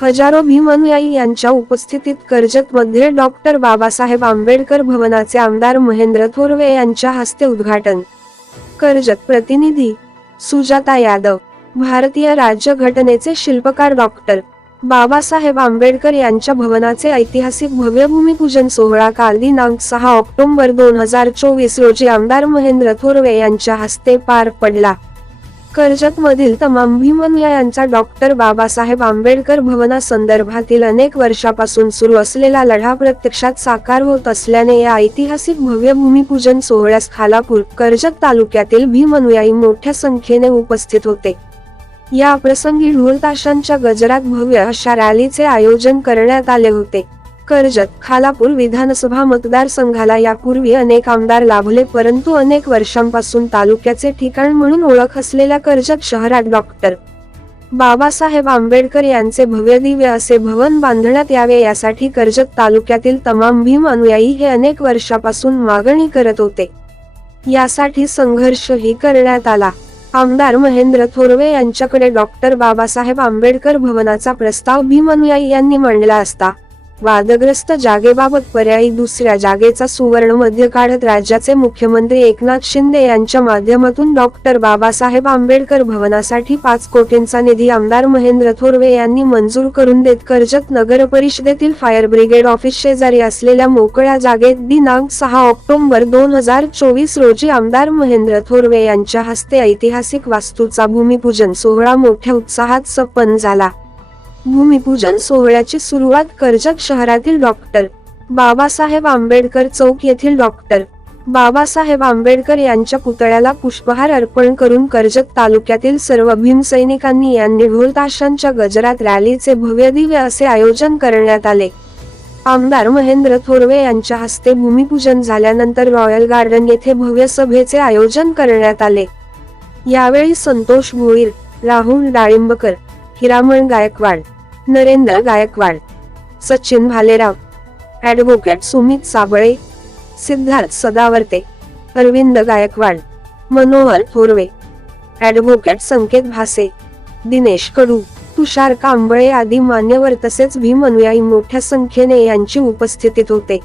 हजारो भीमनुयायी यांच्या उपस्थितीत कर्जतमध्ये डॉक्टर बाबासाहेब आंबेडकर भवनाचे आमदार महेंद्र थोरवे यांच्या हस्ते उद्घाटन. कर्जत प्रतिनिधी सुजाता यादव भारतीय राज्यघटनेचे शिल्पकार डॉक्टर बाबासाहेब आंबेडकर यांच्या भवनाचे ऐतिहासिक भव्य भूमिपूजन सोहळा काल दिनांक सहा ऑक्टोबर दोन हजार चोवीस रोजी आमदार महेंद्र थोरवे यांच्या हस्ते पार पडला. कर्जत मधील तमाम भीमनुयायांचा डॉक्टर बाबासाहेब आंबेडकर भवनासंदर्भातील अनेक वर्षापासून सुरू असलेला लढा प्रत्यक्षात साकार होत असल्याने या ऐतिहासिक भव्य भूमिपूजन सोहळ्यास खालापूर कर्जत तालुक्यातील भीमनुयायी मोठ्या संख्येने उपस्थित होते. या प्रसंगी ढोल ताशांच्या गजरात भव्य अशा रॅलीचे आयोजन करण्यात आले होते. कर्जत. खालापूर विधानसभा मतदारसंघाला यापूर्वी अनेक आमदार लाभले परंतु अनेक वर्षांपासून तालुक्याचे ठिकाण म्हणून ओळख असलेल्या कर्जत शहरात डॉक्टर बाबासाहेब आंबेडकर यांचे भव्य दिव्य असे भवन बांधण्यात यावे यासाठी कर्जत तालुक्यातील तमाम भीम अनुयायी हे अनेक वर्षापासून मागणी करत होते. यासाठी संघर्षही करण्यात आला. आमदार महेंद्र थोरवे यांच्याकडे डॉक्टर बाबासाहेब आंबेडकर भवनाचा प्रस्ताव भीम अनुयायी यांनी मांडला असता वादग्रस्त जागेबाबत पर्यायी दुसऱ्या जागेचा सुवर्ण मध्य काढत राज्याचे मुख्यमंत्री एकनाथ शिंदे यांच्या माध्यमातून डॉक्टर बाबासाहेब आंबेडकर भवनासाठी पाच कोटींचा निधी आमदार महेंद्र थोरवे यांनी मंजूर करून देत कर्जत नगर परिषदेतील फायर ब्रिगेड ऑफिस शेजारी असलेल्या मोकळ्या जागेत दिनांक सहा ऑक्टोबर दोन हजार चोवीस रोजी आमदार महेंद्र थोरवे यांच्या हस्ते ऐतिहासिक वास्तूचा भूमिपूजन सोहळा मोठ्या उत्साहात संपन्न झाला. भूमिपूजन सोहळ्याची सुरुवात कर्जत शहरातील डॉक्टर बाबासाहेब आंबेडकर चौक येथील डॉक्टर बाबासाहेब आंबेडकर यांच्या पुतळ्याला पुष्पहार अर्पण करून कर्जत तालुक्यातील सर्व भीमसैनिकांनी यांनी ढोल ताशांच्या गजरात रॅलीचे भव्य दिव्य असे आयोजन करण्यात आले. आमदार महेंद्र थोरवे यांच्या हस्ते भूमिपूजन झाल्यानंतर रॉयल गार्डन येथे भव्य सभेचे आयोजन करण्यात आले. यावेळी संतोष भोईर राहुल डाळिंबकर हिरामण गायकवाड नरेंद्र गायकवाड सचिन भालेराव ॲडव्होकेट सुमित साबळे सिद्धार्थ सदावर्ते अरविंद गायकवाड मनोहर थोरवे ॲडव्होकेट संकेत भासे दिनेश कडू तुषार कांबळे आदी मान्यवर तसेच भीम अनुयायी मोठ्या संख्येने यांची उपस्थितीत होते.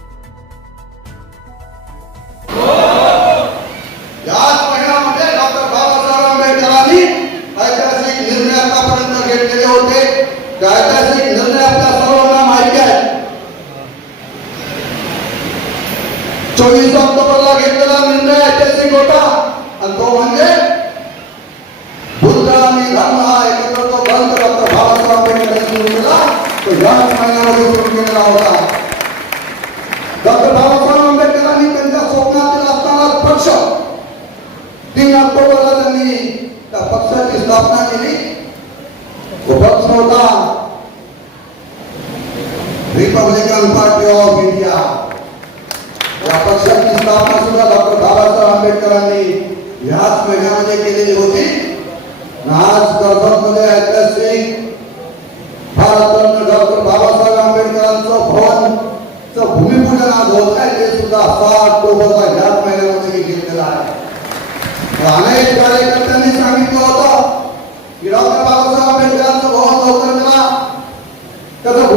याच महिन्यामध्ये सुरू केलेला होता. डॉक्टर बाबासाहेब आंबेडकरांनी त्यांच्या स्वप्नातील असणारा पक्ष तीन ऑक्टोबरला त्यांनी त्या पक्षाची स्थापना केली तो पक्ष होता रिपब्लिकन पार्टी ऑफ इंडिया या पक्षाची स्थापना सुद्धा डॉक्टर बाबासाहेब आंबेडकरांनी ह्याच महिन्यामध्ये केलेली होती आज कर्जतमध्ये भवनचं भूमिपूजन आज होत आहे ते सुद्धा सहा ऑक्टोबरला ह्याच महिन्यामध्ये घेतलेलं आहे अनेक कार्यकर्त्यांनी सांगितलं होतं की डॉक्टर बाबासाहेब आंबेडकरांचं भवन लवकर करा त्याचं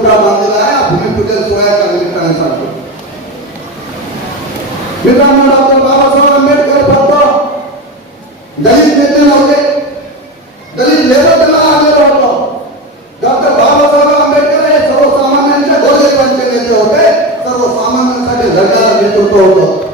ठिकाणी बांधलेला आहे. भूमिपूजन सोहळ्याच्या निमित्ताने मित्रांनो डॉक्टर बाबासाहेब आंबेडकर फक्त दलित नेते नव्हते. दलित लेबर त्यांना आलेलं होतं. डॉक्टर बाबासाहेब आंबेडकर हे सर्वसामान्यांच्या गोरगरिबांचे नेते होते. सर्वसामान्यांसाठी लढणारं नेतृत्व होतं.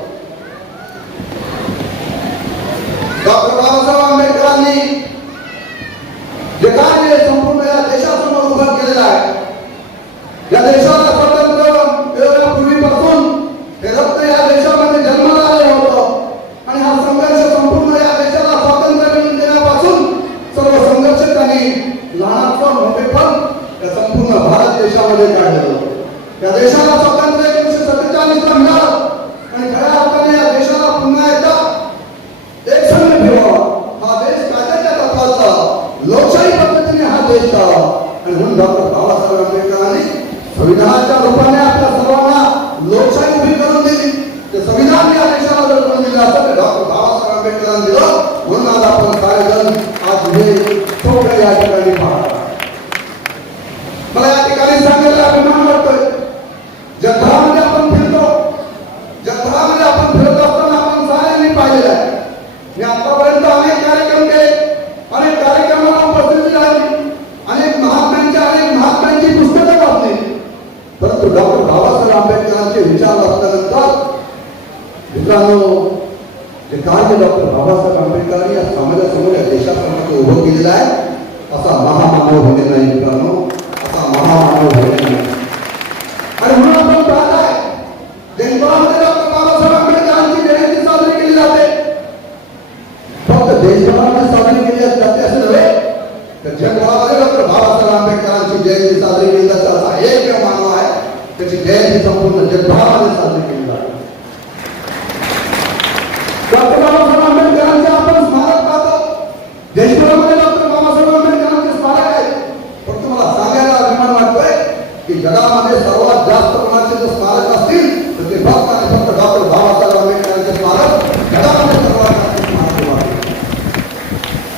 देश आणि म्हणून डॉक्टर बाबासाहेब आंबेडकरांनी संविधानाच्या रूपाने आपल्या सर्वांना लोकशाही उभी करून दिली. ते संविधान या देशाला जर करून दिलं असतं तर डॉक्टर बाबासाहेब आंबेडकरांनी दिलं. म्हणून आज आपण कार्यक्रम आज हे सगळं या ठिकाणी पाहतो मला या ठिकाणी सांगायला अभिमान मित्रांनो जे कार्य डॉक्टर बाबासाहेब आंबेडकरांनी या समाजासमोर या देशासमोर जे उभं केलेलं आहे असा महामानव होणे नाही मित्रांनो असा महामानव होणे नाही आणि म्हणून आपण पाहताय देशभरामध्ये डॉक्टर बाबासाहेब आंबेडकरांची जयंती साजरी केली जाते फक्त देशभरामध्ये साजरी केली जाते असे नव्हे तर जगभरामध्ये डॉक्टर बाबासाहेब आंबेडकरांची जयंती साजरी केली जाते असा एक मानव आहे त्याची जयंती संपूर्ण जगभरामध्ये साजरी केली जाते डॉक्टर बाबासाहेब आंबेडकरांचे आपण स्मारक पाहतो देशभरामध्ये डॉक्टर बाबासाहेब आंबेडकरांचे स्मारक आहे फक्त मला सांगायला अभिमान वाटतोय की जगामध्ये सर्वात जास्त कोणाचे जर स्मारक असतील तर ते फक्त आणि फक्त डॉक्टर बाबासाहेब आंबेडकरांचे स्मारक जगामध्ये सर्वात जास्त स्मारक आहे.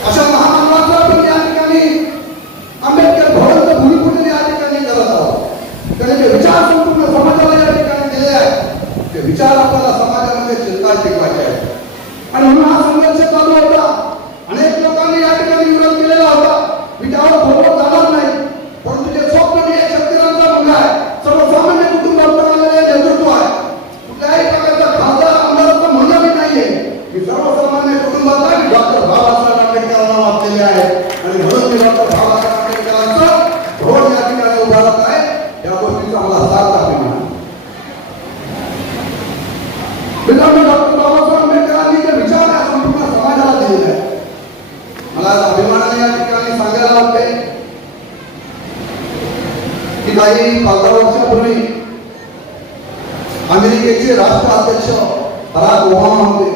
अशा महामानवाचं आपण या ठिकाणी आंबेडकर भवनचं भूमिपूजन या ठिकाणी करत आहोत त्याने जे विचार संपूर्ण समाजाला या ठिकाणी दिले आहेत ते विचार आपल्याला समाजामध्ये चिंता टिकवायचे आहेत आणि म्हणून हा संघर्ष चालू होता अनेक लोकांनी या ठिकाणी विरोध केलेला होता मी त्यावर बरोबर जाणार नाही परंतु जे स्वप्न मी एक शक्तिरांचा मुलगा आहे सर्वसामान्य कुटुंबातून आलेले नेतृत्व आहे कुठल्याही प्रकारचा खासदार आमदाराचं म्हणणं मी नाहीये मी सर्वसामान्य कुटुंबाचा मी डॉक्टर बाबासाहेब आंबेडकरांना वाचलेले आहे आणि म्हणून मी डॉक्टर बाबासाहेब आंबेडकरांचं धोरण या ठिकाणी उभारत आहे या गोष्टीचा मला सार्थ अभिमान आहे. मित्रांनो डॉक्टर बाबासाहेब आंबेडकरांनी जे विचार या संपूर्ण समाजाला दिलेले आहे मला आज अभिमानाने या ठिकाणी सांगायला वाटते की काही पाच दहा वर्षापूर्वी अमेरिकेचे राष्ट्राध्यक्ष बराक ओबामा होते.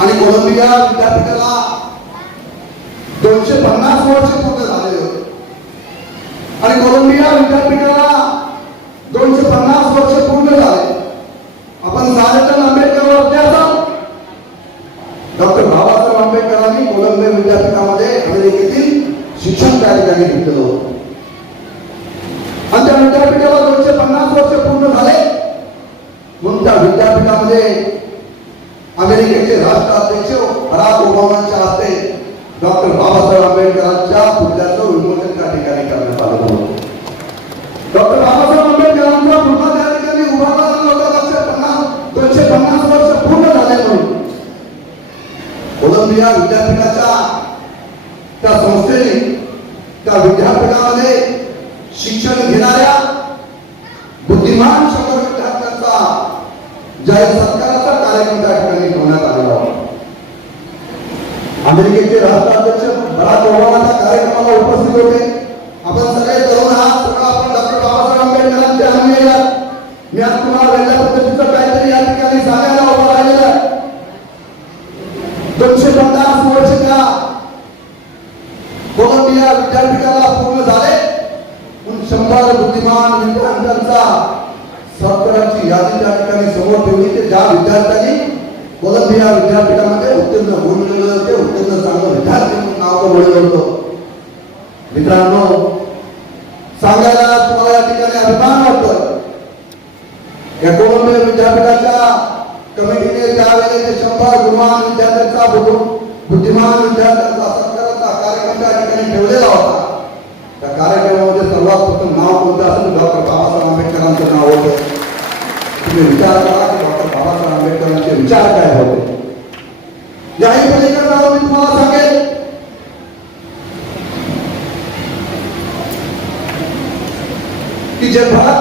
आणि कोलंबिया विद्यापीठाला दोनशे पन्नास वर्ष पूर्ण झाले होते. आणि कोलंबिया विद्यापीठाला दोनशे पन्नास वर्ष पूर्ण झाले. आपण झाले तर असाल डॉक्टर बाबासाहेब आंबेडकरांनी कोलंबिया विद्यापीठामध्ये अमेरिकेतील शिक्षण त्या ठिकाणी घेतलेलं होतं आणि त्या विद्यापीठाला दोनशे पन्नास वर्ष पूर्ण झाले म्हणून त्या विद्यापीठामध्ये अमेरिकेचे राष्ट्राध्यक्ष बराक ओबामांच्या हस्ते डॉक्टर बाबासाहेब आंबेडकरांच्या पुतळ्याचं विमोचन त्या ठिकाणी करण्यात आलं होतं डॉक्टर बाबासाहेब आंबेडकरांचा पुतळा त्या ठिकाणी उभारला जाणार होता दोनशे पन्नास दोनशे पन्नास वर्ष पूर्ण झाले म्हणून कोलंबिया विद्यापीठाच्या त्या संस्थेने त्या विद्यापीठामध्ये शिक्षण घेणाऱ्या बुद्धिमान शंभर विद्यार्थ्यांचा जाहीर सत्काराचा कार्यक्रम त्या ठिकाणी ठेवण्यात आलेला होता अमेरिकेचे राष्ट्राध्यक्ष बराक ओबामा त्या कार्यक्रमाला उपस्थित होते. आपण सगळे तरुण आहात सगळं आपण डॉक्टर बाबासाहेब आंबेडकरांचे अनुयायी आहात मी आज तुम्हाला वेगळ्या पद्धतीचं काहीतरी या ठिकाणी सांगायला उभं राहिलेलं आहे. दोनशे पन्नास वर्ष त्या कोलंबिया विद्यापीठाला पूर्ण झाले. पण शंभर बुद्धिमान विद्यार्थ्यांचा सत्काराची यादी त्या ठिकाणी समोर ठेवली की ज्या विद्यार्थ्यांनी कोलंबिया विद्यापीठामध्ये उत्तीर्ण गुण मिळवले होते उत्तीर्ण चांगलं विद्यार्थी म्हणून नाव मिळवलं होतं. मित्रांनो सांगायला तुम्हाला या ठिकाणी अभिमान वाटत या कोलंबिया विद्यापीठाच्या कमिटीने त्यावेळी ते शंभर गुणवान विद्यार्थ्यांचा बुद्धिमान विद्यार्थ्यांचा सत्काराचा कार्यक्रम त्या ठिकाणी ठेवलेला होता. त्या कार्यक्रमामध्ये सर्वात प्रथम नाव कोणतं असेल? डॉक्टर बाबासाहेब आंबेडकरांचं नाव होतं. तुम्ही विचार करा. چار گئے۔ ہوتے یہی پہ کر رہا ہوں تھوڑا سا کہ جب بھارت